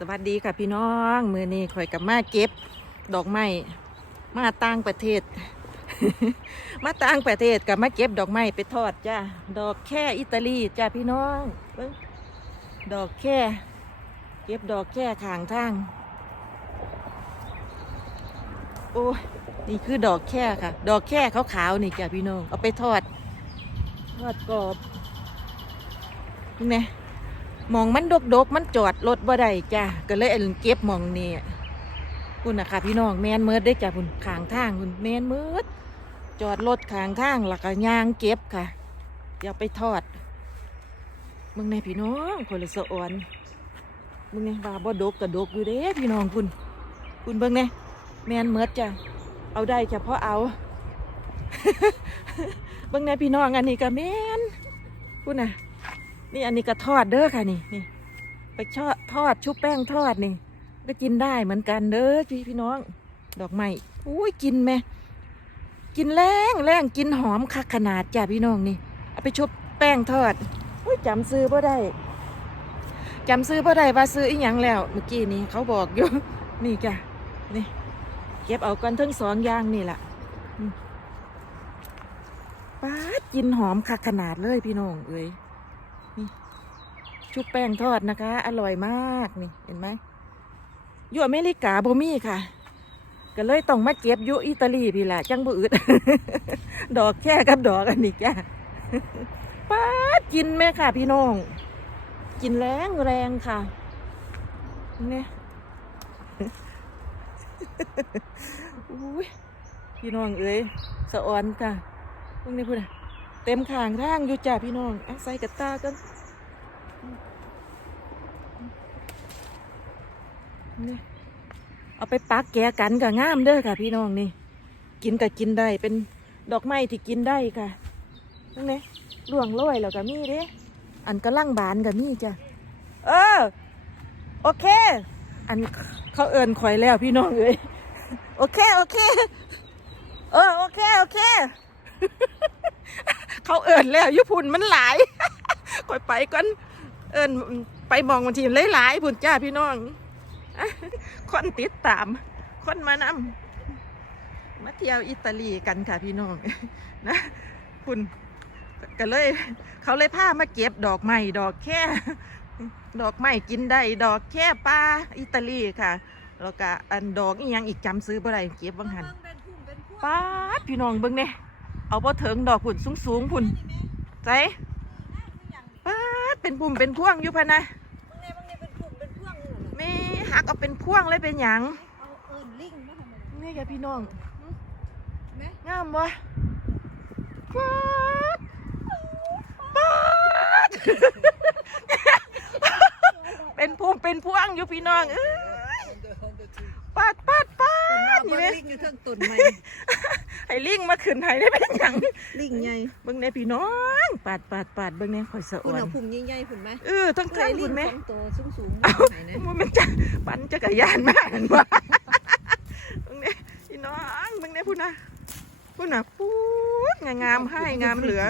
สวัสดีค่ะพี่น้องมือนี้ข่อยกับมาเก็บ ดอกไม้มาต่างประเทศ มาต่างประเทศกับมาเก็บดอกไม้ไปทอดจ้าดอกแค่อิตาลีจ้าพี่น้องดอกแค่เก็บดอกแค่ขางทางโอ้นี่คือดอกแค่ค่ะ ดอกแค่ขาวๆนี่จ้าพี่น้องเอาไปทอด ทอดกรอบนี่ไง มองมันดกดกๆมันจอดรถบ่ได้จ้ะก็เลยเอาเก็บมองนี่คุณนะคะพี่น้องแมนเมิดได้จ้ะคุณขางทางคุณแมนเมิดจอดรถขางทางแล้วก็ย่างเก็บค่ะอย่าไปทอดมึงในพี่น้องคนละสะอ่อนมึงในว่าบ่ดกกระดกอยู่เด้พี่น้องคุณ คุณเบิ่งเนี่ยแมนเมิดจ้ะเอาได้เฉพาะเอาเบิ่งในพี่น้องอันนี้ก็แมนคุณน่ะ นี่อันนี้ก็ทอดเด้อค่ะนี่นี่ไปชอดทอดชุบแป้งทอดนี่ ก็กินได้เหมือนกันเด้อพี่พี่น้อง ดอกไม้อุ้ยกินไหมกินแรงแรงกินหอมคักขนาดจ้ะพี่น้องนี่เอาไปชุบแป้งทอดอุ้ยจำซื้อบ่ได้จำซื้อบ่ได้ว่าซื้ออีหยังแล้วเมื่อกี้นี้เขาบอกอยู่นี่จ้ะนี่เก็บเอากันทั้งสองอย่างนี่แหละป๊าดกินหอมคักขนาดเลยพี่น้องเอ้ย ชุบแป้งทอดนะคะ อร่อยมากนี่เห็นไหมอยู่อเมริกาบ่มีค่ะ ก็เลยต้องมาเก็บอยู่อิตาลีพี่แหละจังบ่อึดดอกแค่กับดอกอันนี้จ้าป้ากินไหมค่ะพี่น้อง กินแรงแรงค่ะเนี่ยอุ้ยพี่น้องเอ้ยสะออนค่ะพวกนี้พูดอะเต็มขางทางอยู่จ้าพี่น้องอใส่กระตากัน นี่เอาไปปักแกะกันกับงามเด้อค่ะ พี่น้องนี่ กินก็กินได้เป็นดอกไม้ที่กินได้ค่ะนั่นไงล่วงโรยแล้วก็มีเด้อันก็ล่างบานกับมีจ้ะเออ โอเค อันเขาเอินข่อยแล้วพี่น้องเอ้ยโอเคโอเค เออโอเคโอเค เขาเอินแล้วยุพุนมันหลายข่อยไปก่อนเอินไปมองบางทีหลายๆพุ่นจ้าพี่น้อง คนติดตาม คนมานำมาเที่ยวอิตาลีกันค่ะพี่น้องนะคุณก็เลย เขาเลยพามาเก็บดอกไม้ดอกแค่ ดอกไม้กินได้ดอกแค่ปลาอิตาลีค่ะแล้วก็อันดอกอีหยังอีกจำซื้อบ่ได้เก็บบางหันป้าดพี่น้องเบิ่งเนี่ยเอาบ่เถิงดอกผุ่นสูงสูงๆผุ่นใจป้าดเป็นปุ่มเป็นพวงอยู่พะนะไม่ หักเอาเป็นพ่วงเลยเป็นหยังนี่แกพี่น้องงามวะป๊าดป๊าดเป็นภูมิเป็นพ่วงอยู่พี่น้องเอ้ย ปาดปาดปาดนี่นี่เลยลิงอยู่เทิงตุ่นไหมให้ลิงมาขึ้นให้ได้เป็นหยังลิงใหญ่เบิ่งในพี่น้องปาดปาดปาดเบิ่งในข่อยสะคุอ่ณอนเอาพุ่มใหญ่ๆพุ่นไหมเออต้องเคทายงลิคุงณไหมสองตัวสูงๆเอาไหนนะมันจะปั่นจักรยานมาหันว่าเบิ่งในพี่น้องเบิ่งในพูดนะพูดนะพูดงามๆให้งามเหลือ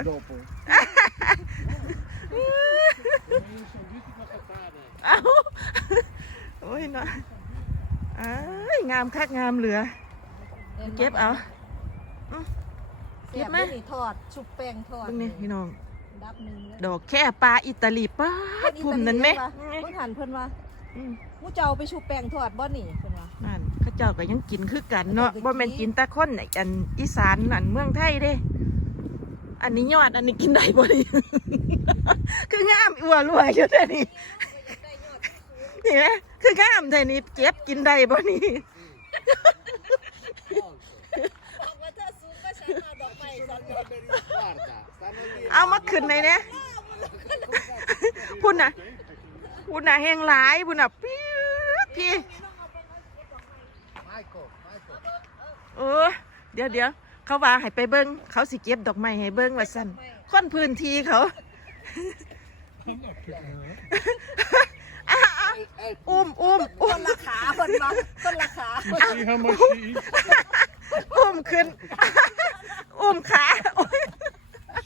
เอาโอ้ยเนาะ เอ้ยงามคักงามเหลือ เก็บเอาเก็บไหมนี่ทอดชุบแป้งทอดเบิ่งนี่พี่น้อง ดับหนึ่งเลยดอกแค่ปลาอิตาลีป้าดพุ่มนั้นไหมเพิ่นหันเพิ่นว่าอืมมูเจ้าไปชุบแป้งทอดบ่นี่เพิ่นว่านั่นเข้าเจ้าก็ยังกินคือกันเนาะเขาก็กินบ่แม่นกินแต่คนไอ้อันอีสานอันเมืองไทยเด้ อันนี้ยอดอันนี้กินได้บ่นี่คืองามอัวรวยอยู่แต่นี่ นี่ไหมคืองามแต่นี่เก็บกินได้บ่นี่บอกว่าถ้าสูงก็ฉันมาดอกไม้สองดอกเอามาขึ้นในเนี้ยพุ่นน่ะพุ่นน่ะแห้งหลายพุ่นน่ะพี่พี่เออเดี๋ยวเดี๋ยวเขาว่าให้ไปเบิ้งเขาสิเก็บดอกไม้ให้เบิ้งว่าสั่นคนพื้นที่เขา อะอะอุ้มอุ้มอุ้คมนละขาเพิ่นว่าคนละขา See how much she eats? อุ้มขึ้น อุ้มขาโอ้ย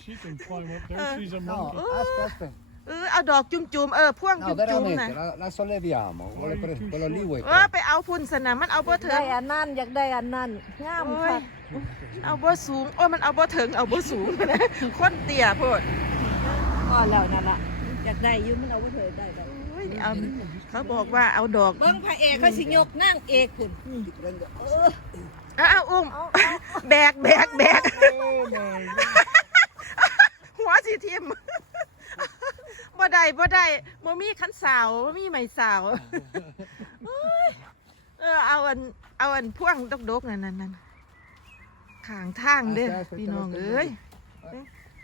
She can climb up there. She's a monkey. No, ask Aspen. เออเอาดอกจุ่มๆเออพ่วง No, จุ่มๆ veramente, น่ะ la, la solleviamo. Vuole pre- quello lì vuoi เออไปเอาพุ่นสนะมันเอาบ่ถึได้งอันนั้นอยากได้อันนั้นงามโอ้ค่ะยเอาบ่สูงโอ้ยมันเอาบ่ถึงเอาบ่สูงคนเตี้ยโพดพอแล้วนั่นล่ะอยากได้อยุ่มันเอาไว้เถอะได้ได้โอ้ยเอา เขาบอกว่าเอาดอกเบิ้งพระเอกเขาสิยกนั่งเอกคุณ Ti prendo. เออเอาเอาอุ้มเอาเอาแบกแบกแบก Oh my. หัวสิทิมบ่ได้บ่ได้บ่มีคันสาวบ่มีไม้สาวโอ้ยเออเอาอันเอาอันพ่วงดกๆนั่นนั่นนั่นข้างทางเด้อพี่น้องเอ้ย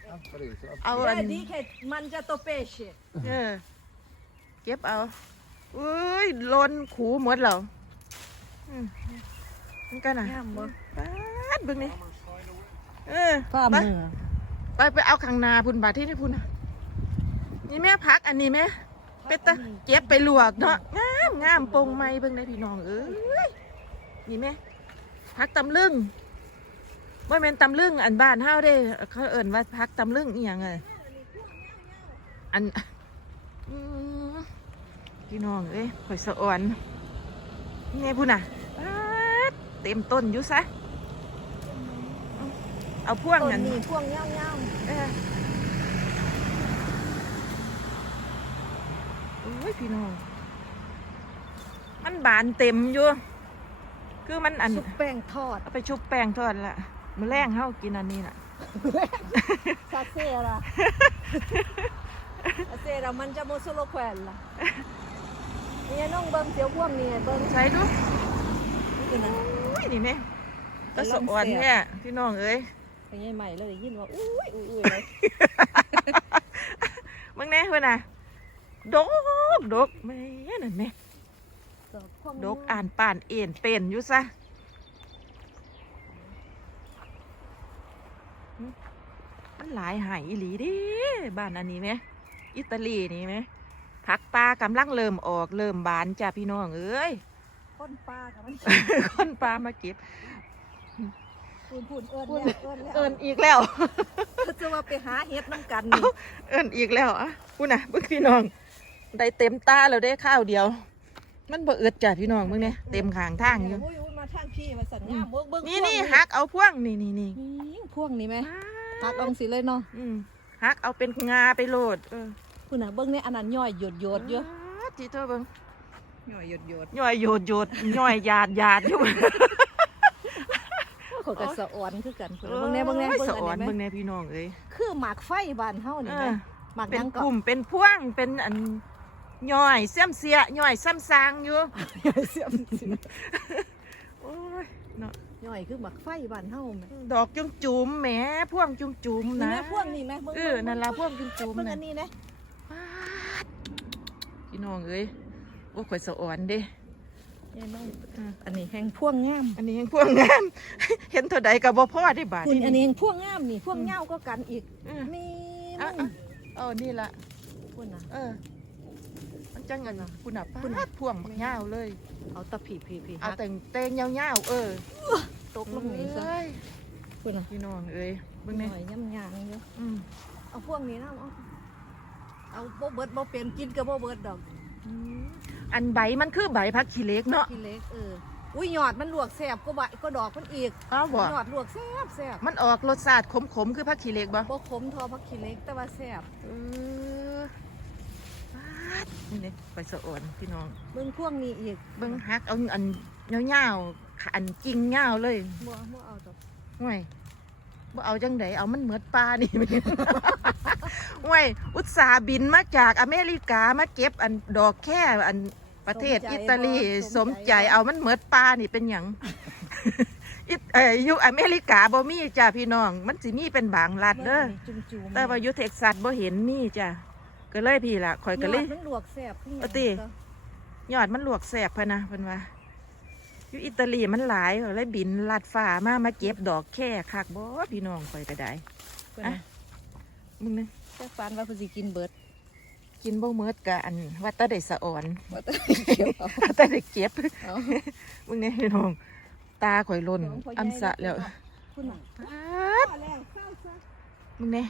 Ha preso. ha เอาเดี๋อัยวนดีแค่มันจะโตเปเชเออเก็บเอา อุ้ยลนขูหมดแล้วอืมมันกันน่ะงามบ่ปาดเบิ่งนี่เออฟ้าไปมือไปไปเอาข้างหนาพุ่นบาทที่นี่พุ่นน่ะนี่แม่พักอันนี้แม่เป็ดตะเก็บไปลวกเนาะงามงามปงไม้เบิ่งในพี่น้องเอ้ยนี่แม่พักตำลึงว่าเป็นตำลึงอันบ้านเฮาเด้ เขาเอิ่นว่าพักตำลึงอีหยังไงอันอืม พี่น้องเอ้ยข่อยสะอ่อนนี่พุ่นน่ะป๊าดเต็มต้นอยู่ซะ เอาพ่วงต้นนั่นนี้พวงเงาเงาเออโอ้ยพี่น้อง มันบานเต็มอยู่ คือมันอันชุบแป้งทอด เอาไปชุบแป้งทอดละมือแรงเฮากินอันนี้น่ะซาเซ่ล่ะซาเซ่เรามันจะโมโซโลแควนล่ะ นี่น้องเบิ้งเสียวพวงนี่เบิ้งใช้ดูนี่นะอุ้ยนี่แม่ตะสะอ่อนแท้พี่น้องเอ้ยไปยัยใหม่เลยยินว่าอุ้ยอุ้ยอุ้ยเลยมึงแน่เพื่อนน่ะดกดกแม่นั่นแม่ดอกพวงดกอ่านป่านเอ็นเป็นอยู่ซะหึมันหลายหายอีหลีเดิบ้านอันนี้ไหมอิตาลีนี่ไหม ผักปลากำลังเริ่มออกเริ่มบานจ้าพี่น้องเอ้ยคนปลาค่ะมันคนปลามาเก็บพูนพูนเอิญแล้วเอิญแล้วเอินอีกแล้วจะว่าไปหาเห็ดน้ำกันนี่เอินอีกแล้วอะพูดนะเบิ่งพี่น้องได้เต็มตาแล้วได้ข้าวเดียว มันบ่เอิดจ้าพี่น้องเบิ่งเนี่ยเต็มขางทางอยู่โอ้ยมาทางพี่มาสั่งงามเบิ้งเบิ้งนี่นี่หักเอาพ่วงนี่นี่นี่นี่พวงนี่ไหมหักเองสิเลยเนาะอืมหักเอาเป็นงาไปโลดเออ คุณน่ะเบิ้งเนี่ยอันนั้นย่อยหยดหยดเยอะาจีโตเบิ่งย่อยหยดหยดย่อยโยดโยดย่อยหยาดหยาดอยู่เขาก็สะอ่อนคือกันเบิ่งแน่เบิ่งแน่โอ้ยเบิ่งสะอ่อนอันเบิ่งนี้ไหมแน่พี่น้องเอ้ยคือหมากไฟบ้านเฮานี่ไหมเออหมากเป็นยังกก็ลุ่มเป็นพ่วงเป็นอันย่อยเสียมเสียย่อยซ้ำซางอยู่เสียมโอ้ยเนาะย่อยคือหมากไฟบ้านเฮาแหมดอกจุ่มจุ่มๆแหมพ่วงจุ่มจุ่มๆนี่นะแม่พวงนี่แม่เบิ่งเออนั่นละพ่วงจุ่มจุ่มเบิ่งๆอันะนนี้นะป๊าด พี่น้องเอ้ยโอ้ยข่อยสะอ่อนเด้เนี่ยน้องอ่าอันนี้แห้งพวงงาม อันนี้ยังพ่วงงาม เห็นเท่าใดกับบ่พ่อได้บาทคุณอันนี้แห้งพวงงามนี่พวงเงาก็กันอีกเออนี่อะมึงอะเอานี่ละคุณน่ะเออมันจังกันนะคุณอะคุคุณณอะน่ะพ่วงบักยาวเลย เอาตะผีผีผีเอาหักแต่งเตงยาวๆเออตกลงนี่ซะเอ้ยคุณน่ะพี่น้องเอ้ยเบิ่งหนี่น่อยย่ำยางอยู่อืมเอาพวงนี้นะเอา เอาบ่เบิดบ่เป็นกินก็บ่เบิดดอกอันใบมันคือใบพักขี้เหล็กเนาะกินเล็กเอออุ้ยหยอดมันลวกแซ่บก็ใบก็ดอกมันอีกอ้าวบ่หยอดลวกแซ่บแซ่บมันออกรสชาติขมๆคือพักขี้เหล็กบ่บ่ขมทอพักขี้เล็กแต่ว่าแซ่บเออป๊าดนี่นี่ไปสะอ่อนพี่น้อง เบิ่งพวงนี้อีก เบิ่งฮักเอาอันยาวๆขาอันจริงยาวเลยบ่บ่เอาดอกห่วย บ่เอาจังไดเอามันเหมือดปลานี่แม่ห่วยอุตส่าห์บินมาจากอเมริกามาเก็บอันดอกแค่อันประเทศอิตาลีสมใจเอามันเหมือดปลานี่เป็นหยังอิตเอ่ออยู่อเมริกาบ่มีจ้าพี่น้อง มันสิมีเป็นบางรัฐเด้อจุ่มๆแต่ว่าอยู่เท็กซัสบ่เห็นมีจ้ะก็เลยพี่ล่ะข่อยก็เลยหอดมันลวกแซ่บขึ้นเอาติยอดมันลวกแสบพะนะเพิ่นว่า อยู่อิตาลีมันหลายเขาเลยบินลัดฟ้ามามาเก็บดอกแค่คักบ่พี่น้องข่อยก็ได้เพิ่นอะน่ะมึงนึงจักปานว่าเพิ่นสิกินเบิด กินบ่เมิดกะอันว่าแตาได้สะอ่อนบ่ต้องเก็บเอาว่าแตาได้เก็บเอามึงนี่พี่น้องตาข่อยล่นของพ่อใหญ่อันสะแล้วคุณน่ะป๊าดพอแล้วข้าวซะมึงนี่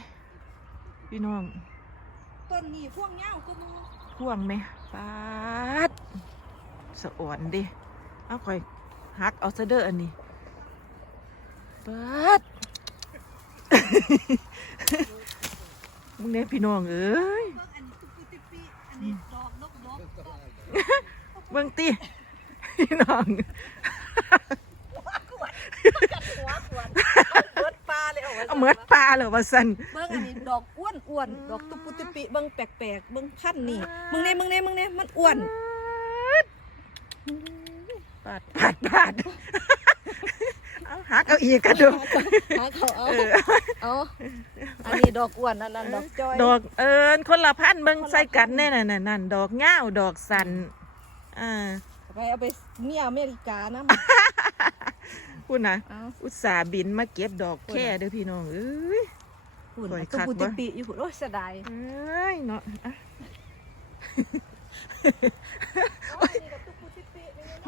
พี่น้องต้นนี้พวกเงาก็มูพ่วงไหมปาดสะอ่อนดิเอาค่อย หักเอาซะเด้ออันนี้ปาดมึงเนี่ยพี่น้องเอ้ยเบิ่งอันนี้ตุ๊กติ๊กปีอันนี้ดอกนกนกเบิ่งตีพี่น้องจัดหัวขวนเบิดปลาเลยเอาไว้เอาเหมือนปลาเหรอวะสันเบิ่งอันนี้ดอกอ้วนอ้วนดอกตุ๊กติ๊กปีเบิ่งแปลกๆเบิ่งพันธุ์นี่มึงเนี่ยมึงเนี่ยมึงเนี่ยมันอ้วนปาดปาดปาดเอาหักเอาอีกกันดูหาเขาเอาเอาอันนี้ดอกอ้วนอันนั้นดอกจ้อยดอกเอิญคนละพันเบิ่งใส่กันแน่น่ะนั่นนั่นดอกเงาวดอกสันอ่าไปเอาไปเมียอเมริกานะพูดนะเอาอุตส่าห์บินมาเก็บดอกแค่เด้อพี่น้องเอ้ยหุ่นสวยตุ๊คักกวะติ๊กปีอยู่หุ่นโอ้ยเสียดายเอ้ยเนาะอะ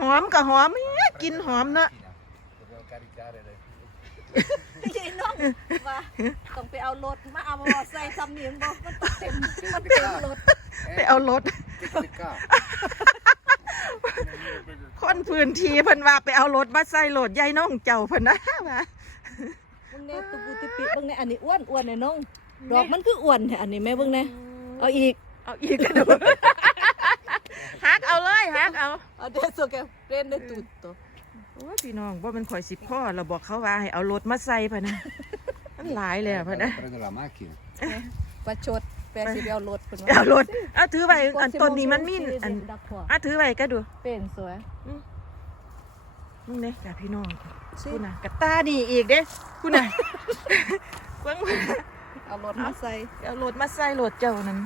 หอมกับหอมเอ้ยกินหอมเนาะ Dobbiamo caricare le... พี่น้องว่าต้องไปเอารถมาเอามาใส่ซ้ำเนียงบอกมันต้องเต็มมันเต็มรถไปเอารถ Peccato. คนพื้นที่เพิ่นว่าไปเอารถมาใส่รถยายน้องเจ้าเพิ่นนะว่ามึงเนี่ยตุ๊กติ๊กปีเบิ่งเนี่ยอันนี้อ้วนอ้วนเนี่ยน้องดอกมันคืออ้วนแท้อันนี้แม่เบิ่งเนี่ยเอาอีก เอาอีกกระดูฮั กเอาเลยฮักเอา adesso che prende tutto โอ้ยพี่น้องว่ามันข่อยสิพ่อเราบอกเขาว่าให้เอารถมาใส่เพิ่นนะมันหลายเลยอะเพิ่นนะ Prendo la macchina. ประชดแปดสิบเอารถเพิ่นว่าเอารถเอาถือไว้อันต้นนี้มันมีอันดักหัวอะถือไว้ก็ดู เป็นสวยมึงเนี่ยจ้ะพี่น้องพูดนะกระตาดีอีกเด้พูดนะเบิ่งเอารถมาใส่เอารถมาใส่รถเจ้านั่น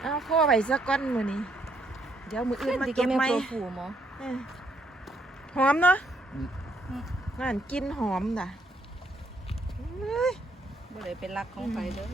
เอาพ่อไว้สักก้อนมื้อนี้ เดี๋ยวมื้ออื่นมา Senti เก็บ che ใหม่ mi profumo เออหอมเนาะอืมนั่นกินหอมน่ะบ่ได้เป็นรักของใครเด้อ